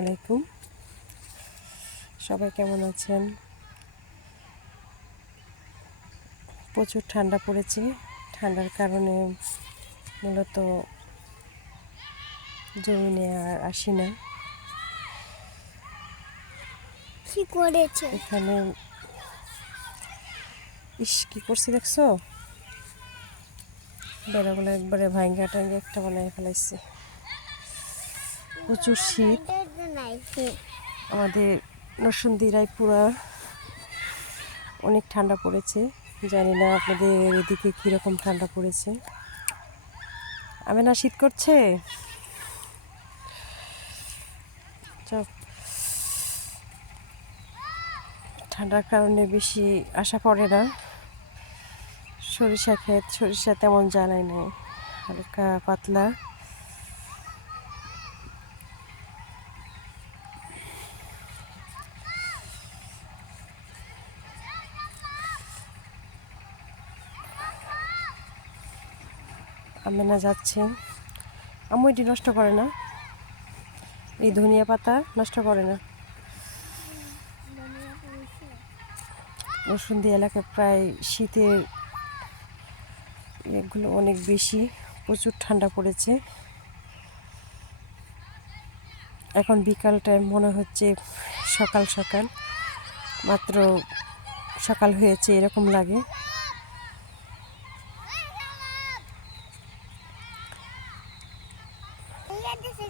আলাইকুম। সবাই কেমন আছেন? প্রচুর ঠান্ডা পড়েছে। ঠান্ডার কারণে মূলত জমিনে আর আসি না। কি করেছে এখানে কি করছি দেখছো? বেড়াগুলো একবারে ভাঙ্গা টাঙ্গে একটা বানায় ফেলাইছে। প্রচুর শীত। আমাদের নরসিংদী রায়পুরা অনেক ঠান্ডা পড়েছে। জানি না আপনাদের এদিকে কীরকম ঠান্ডা পড়েছে। আমি না শীত করছে। ঠান্ডার কারণে বেশি আশা পড়ে না। সরিষা তেমন জ্বালাই নাই, হালকা পাতলা। আমি না যাচ্ছি। আম্মু এটি নষ্ট করে না, এই ধনিয়া পাতা নষ্ট করে না। নরসিংদী এলাকায় প্রায় শীতের এগুলো অনেক বেশি, প্রচুর ঠান্ডা পড়েছে। এখন বিকাল টাইম, মনে হচ্ছে সকাল সকাল মাত্র সকাল হয়েছে এরকম লাগে।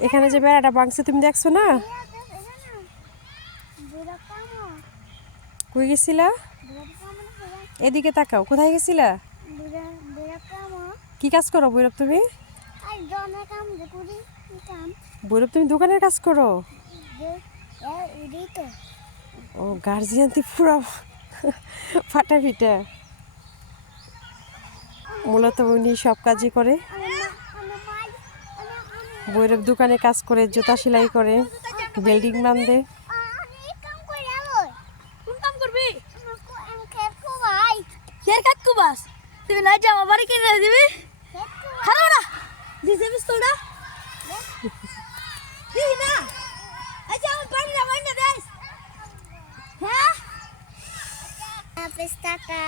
এখানে যে বেড়াটা ভাঙছে তুমি দেখছো না? কই গেছিলা? এদিকে তাকাও, কোথায় গেছিলা? কি কাজ করো বৈরব তুমি? বৈরব তুমি দোকানের কাজ করো? ও গার্জিয়ান তুই পুরো ফাটা ফিটা। মূলত উনি সব কাজই করে। বৈরব দোকানে কাজ করে, জুতা সেলাই করে, বিল্ডিং বান্ধে। তুমি না যাও বাড়ি কিনে দিবি খারাপ না দিছে পিস্তলটা দিই না আচ্ছা আমার পানি না দেস হ্যাঁ পিস্তাটা